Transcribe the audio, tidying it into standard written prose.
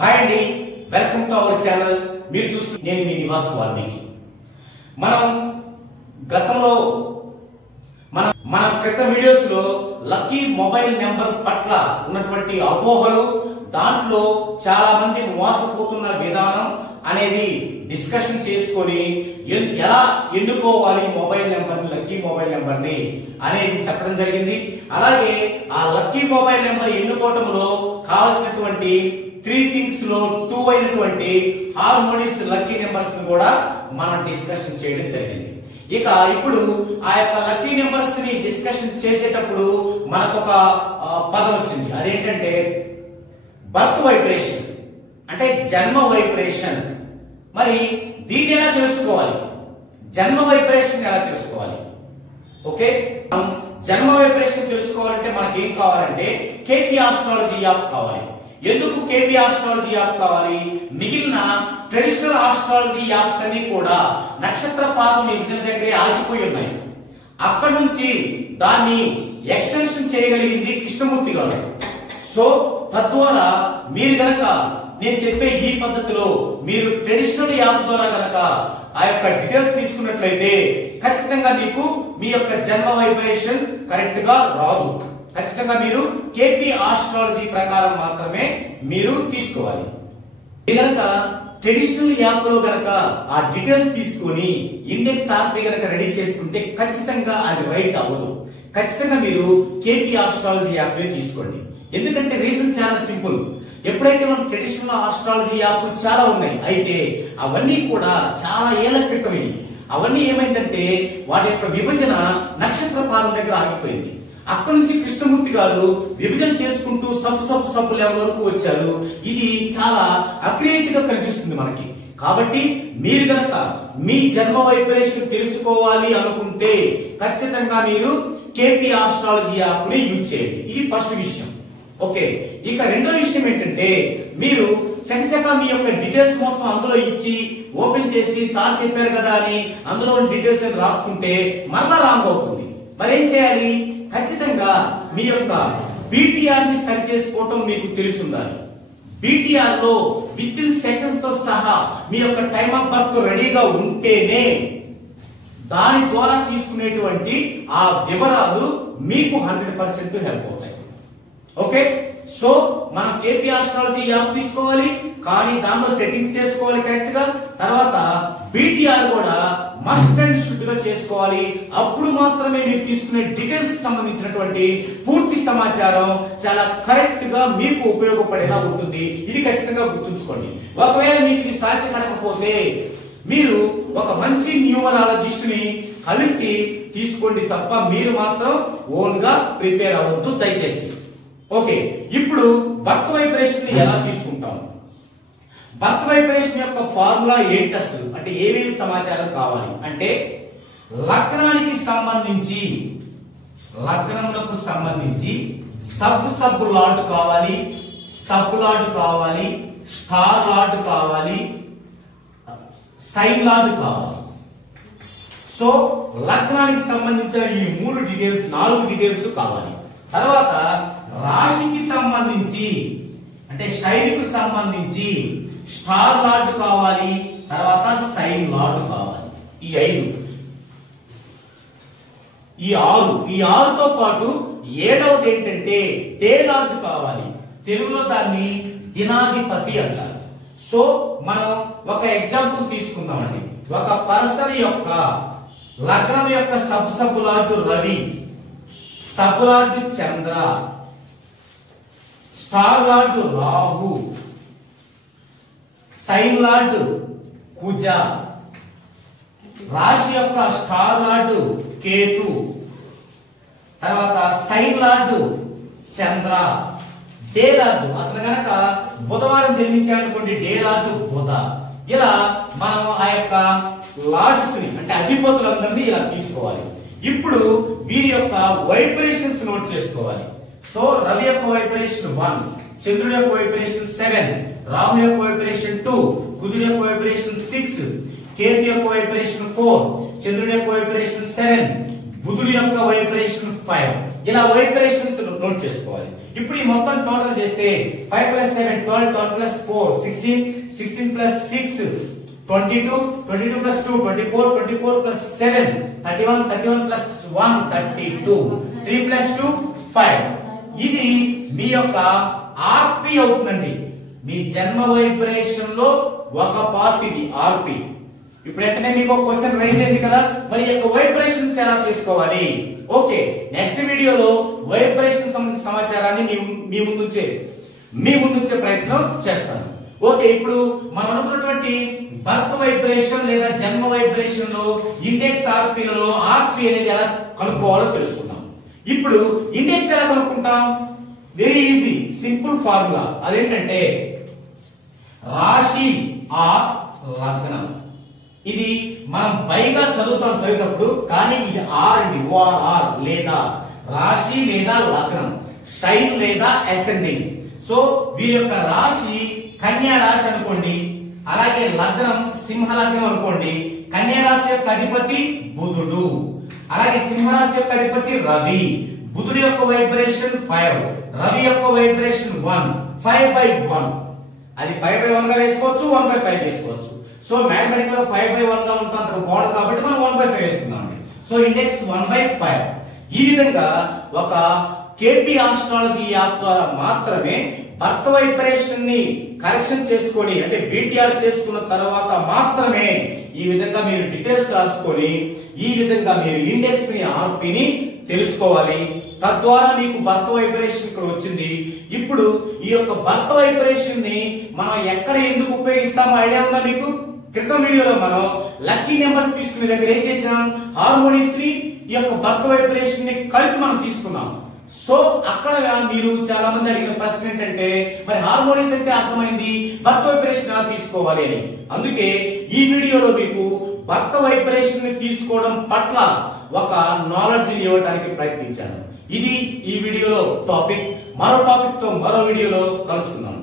Hi అండి, welcome to our channel. మీరు చూస్తున్న నేను మీ నివాస్ వాల్మీకి. మనం గతంలో మన క్రితం వీడియోస్ లో లక్కీ మొబైల్ నెంబర్ పట్ల ఉన్నటువంటి అపోహలు, దాంట్లో చాలా మంది మోసపోతున్న విధానం అనేది డిస్కషన్ చేసుకొని ఎలా ఎన్నుకోవాలి మొబైల్ నెంబర్ ని, లక్కీ మొబైల్ నెంబర్ ని అనేది చెప్పడం జరిగింది. అలాగే ఆ లక్కీ మొబైల్ నెంబర్ ఎన్నుకోవటంలో కావాల్సినటువంటి 3 థింగ్స్ లో 2 అయినటువంటి హార్మోనిక్స్ లక్కీ నెంబర్స్ ని కూడా మనం డిస్కషన్ చేయడం జరిగింది. ఇక ఇప్పుడు ఆ యొక్క లక్కీ నెంబర్స్ ని డిస్కషన్ చేసేటప్పుడు మనకు ఒక పదం వచ్చింది. అదేంటంటే బర్త్ వైబ్రేషన్, అంటే జన్మ వైబ్రేషన్. మరి దీన్ని ఎలా తెలుసుకోవాలి? జన్మ వైబ్రేషన్ ఎలా తెలుసుకోవాలి? ఓకే, జన్మ వైబ్రేషన్ తెలుసుకోవాలంటే మనకి ఏం కావాలంటే కేపీ ఆస్ట్రాలజీ యాప్ కావాలి. ఎందుకు కేపీ ఆస్ట్రాలజీ యాప్ కావాలి? మిగిలిన ట్రెడిషనల్ ఆస్ట్రాలజీ యాప్స్ అన్ని కూడా నక్షత్ర పాదం విభజన దగ్గరే ఆగిపోయి ఉన్నాయి. అక్కడ నుంచి దాన్ని ఎక్స్టెన్షన్ చేయగలిగింది కృష్ణమూర్తి గారు. సో తద్వారా మీరు గనక నేను చెప్పే ఈ పద్ధతిలో మీరు ట్రెడిషనల్ యాప్ ద్వారా గనక ఆ యొక్క డీటెయిల్స్ తీసుకున్నట్లయితే ఖచ్చితంగా మీకు మీ యొక్క జన్మ వైబ్రేషన్ కరెక్ట్ గా రాదు. ఖచ్చితంగా మీరు కేపీ ఆస్ట్రాలజీ ప్రకారం మాత్రమే మీరు తీసుకోవాలి. గనక ట్రెడిషనల్ యాప్ లో గనక ఆ డీటెయిల్స్ తీసుకొని ఇండెక్స్ ఆర్పీ గనక రెడీ చేసుకుంటే ఖచ్చితంగా అది రైట్ అవ్వదు. ఖచ్చితంగా మీరు కేపీ ఆస్ట్రాలజీ యాప్ తీసుకోండి. ఎందుకంటే రీజన్ చాలా సింపుల్. ఎప్పుడైతే మనం ట్రెడిషనల్ ఆస్ట్రాలజీ యాప్లు చాలా ఉన్నాయి, అయితే అవన్నీ కూడా చాలా ఏళ్ల క్రితమే. అవన్నీ ఏమైందంటే వాటి యొక్క విభజన నక్షత్ర పాదం దగ్గర ఆగిపోయింది. అక్కడి నుంచి కృష్ణమూర్తి గారు విభజన చేసుకుంటూ సబ్ లెవెల్ వరకు వచ్చారు. ఇది చాలా అక్రియేట్ గా కనిపిస్తుంది మనకి. కాబట్టి మీరు గనక మీ జన్మ వైబ్రేషన్ తెలుసుకోవాలి అనుకుంటే ఖచ్చితంగా మీరు కేపీ ఆస్ట్రాలజీ యాప్ ని యూజ్ చేయండి. ఇది ఫస్ట్ విషయం. ఓకే, ఇక రెండో విషయం ఏంటంటే మీరు చకచకా మీ యొక్క డీటెయిల్స్ మొత్తం అందులో ఇచ్చి ఓపెన్ చేసి సార్ చెప్పారు కదా అని అందులో డీటెయిల్స్ అని రాసుకుంటే మరలా రాంగ్ అవుతుంది. మరి ఏం చేయాలి? ఖచ్చితంగా మీ యొక్క బీటీఆర్ ని సరి చేసుకోవటం మీకు తెలుసుండాలి. బీటీఆర్ లో విత్ ఇన్ సెకండ్స్ తో సహా మీ యొక్క టైమ్ ఆఫ్ బర్త్ రెడీగా ఉంటేనే దాని ద్వారా తీసుకునేటువంటి ఆ వివరాలు మీకు 100% హెల్ప్ అవుతాయి. ఓకే, సో మనం కేపీ ఆస్ట్రాలజీ యాప్ తీసుకోవాలి, కానీ దానిలో సెట్టింగ్స్ చేసుకోవాలి కరెక్ట్ గా. తర్వాత బీటీఆర్ కూడా మస్ట్ అండ్ షుడ్ గా చేసుకోవాలి. అప్పుడు మాత్రమే మీరు తీసుకునే డీటెయిల్స్ సంబంధించినటువంటి పూర్తి సమాచారం చాలా కరెక్ట్ గా మీకు ఉపయోగపడేలా ఉంటుంది. ఇది ఖచ్చితంగా గుర్తుంచుకోండి. ఒకవేళ మీకు ఇది సాధ్యపడకపోతే మీరు ఒక మంచి న్యూమరాలజిస్ట్ ని కలిసి తీసుకోండి తప్ప మీరు మాత్రం ఓన్ గా ప్రిపేర్ అవ్వద్దు దయచేసి. ఓకే, ఇప్పుడు బర్త్ వైబ్రేషన్ ఎలా తీసుకుంటాం? బర్త్ వైబ్రేషన్ యొక్క ఫార్ములా ఏంటి అసలు? అంటే ఏమేమి సమాచారం కావాలి అంటే లగ్నానికి సంబంధించి సబ్ లార్డ్ కావాలి, సబ్ లార్డ్ కావాలి, స్టార్ లార్డ్ కావాలి, సైన్ లార్డ్ కావాలి. సో లగ్నానికి సంబంధించిన ఈ 4 డీటెయిల్స్ కావాలి. తర్వాత రాశికి సంబంధించి అంటే శైలికి సంబంధించి స్టార్ లార్డ్ కావాలి, తర్వాత సైన్ లార్డ్ కావాలి. ఈ 5, ఈ 6తో పాటు 7వది ఏంటంటే డే లార్డ్ కావాలి. తెలుగులో దాన్ని దినాధిపతి అంటారు. సో మనం ఒక ఎగ్జాంపుల్ తీసుకుందామండి. ఒక పర్సన్ యొక్క లగ్నం యొక్క sub lord Ravi, sub lord Chandra, star lord Rahu, sign lord Kuja, రాశి యొక్క స్టార్ లార్డ్ కేతు, తర్వాత sign lord Chandra, day lord అతను గనక బుధవారం జన్మించాలనుకోండి డే లార్డ్ బుధ. ఇలా మనం ఆ యొక్క లార్డ్స్ ని అంటే అధిపతులందరినీ ఇలా తీసుకోవాలి. ఇప్పుడు వీరి యొక్క వైబ్రేషన్స్ నోట్ చేసుకోవాలి. సో రవి యొక్క వైబ్రేషన్ 1, చంద్రుడి యొక్క వైబ్రేషన్ 7, రాహు యొక్క వైబ్రేషన్ 2, కుజుడి యొక్క వైబ్రేషన్ 6, కేతు యొక్క వైబ్రేషన్ 4, చంద్రుడి యొక్క వైబ్రేషన్ 7, బుధుడి యొక్క వైబ్రేషన్ 5. ఇలా వైబ్రేషన్స్ నోట్ చేసుకోవాలి. ఇప్పుడు ఈ మొత్తం టోటల్ చేస్తే 5 + 7 12 12 + 4 16 16 + 6 22 22 + 2 24 24 + 7 31 31 + 1 32 3 + 2 5 ఇది మీ యొక్క ఆర్పి అవుతుందండి. మీ జన్మ వైబ్రేషన్ లో ఒక పార్ట్ ఇది ఆర్పి. ఇప్పుడు వెంటనే మీకు ఒక క్వశ్చన్ రైజ్ అయింది కదా, మరి ఈ యొక్క వైబ్రేషన్స్ ఎలా చేసుకోవాలి? ఓకే, నెక్స్ట్ వీడియోలో వైబ్రేషన్ సంబంధించిన సమాచారాన్ని మీ ముందుంచే ప్రయత్నం చేస్తాను. ఓకే, ఇప్పుడు మనం అనుకున్నటువంటి బర్త్ వైబ్రేషన్ లేదా జన్మ వైబ్రేషన్ లో ఇండెక్స్ ఆర్పిలలో ఆర్పి అనేది ఎలా కనుక్కోవాలో తెలుసుకుందాం. ఇప్పుడు ఇండెక్స్ ఎలా కనుక్కుంటాం? Very easy, simple formula. అదేంటంటే రాశి ఆర్ లగ్నం. ఇది మనం పైగా చదివేటప్పుడు, కానీ ఇది ఆర్ అండి, ఓఆర్ లేదా రాశి లేదా లగ్నం, షైన్ లేదా అసెండింగ్. సో వీరి యొక్క రాశి కన్యా రాశి అనుకోండి, అలాగే లగ్నం సింహ లగ్నం అనుకోండి. కన్యా రాశి యొక్క అధిపతి బుధుడు, అలాగే సింహరాశి యొక్క అధిపతి రవి. బుధుడి యొక్క వైబ్రేషన్ 5, రవి యొక్క వైబ్రేషన్ 1, 5/1. అది 5/1 గా వేసుకోవచ్చు, 1/5 వేసుకోవచ్చు. సో మ్యాథమెటికల్ గా 5/1 గా ఉంటుంది, అంత బాగుంది కాబట్టి మనం 1/5 వేసుకుందాం. So index 1/5. ఈ విధంగా ఒక కేపీ ఆస్ట్రాలజీ యాప్ ద్వారా మాత్రమే బర్త్ వైబ్రేషన్ ని కరెక్షన్ చేసుకొని, అంటే బీటీఆర్ చేసుకున్న తర్వాత మాత్రమే ఈ విధంగా మీరు డీటెయిల్స్ రాసుకొని ఈ విధంగా మీరు ఇండెక్స్ ని ఆర్పిని తెలుసుకోవాలి. తద్వారా మీకు బర్త్ వైబ్రేషన్ ఇక్కడ వచ్చింది. ఇప్పుడు ఈ యొక్క బర్త్ వైబ్రేషన్ ని మనం ఎక్కడ ఎందుకు ఉపయోగిస్తామో ఐడియా ఉందా మీకు? క్రితం వీడియోలో మనం లక్కీ నెంబర్స్ తీసుకునే దగ్గర ఏం చేసాం? హార్మోనిక్స్ ని ఈ యొక్క బర్త్ వైబ్రేషన్ ని కలిపి మనం తీసుకున్నాం. సో అక్కడ మీరు చాలా మంది అడిగిన ప్రశ్న ఏంటంటే, మరి హార్మోనిక్స్ అంటే అర్థమైంది, బర్త్ వైబ్రేషన్ ఎలా తీసుకోవాలి అని. అందుకే ఈ వీడియోలో మీకు బర్త్ వైబ్రేషన్ ని తీసుకోవడం పట్ల ఒక నాలెడ్జ్ ఇవ్వడానికి ప్రయత్నించాను. ఇది ఈ వీడియోలో టాపిక్. మరో టాపిక్ తో మరో వీడియోలో కలుసుకుందాం.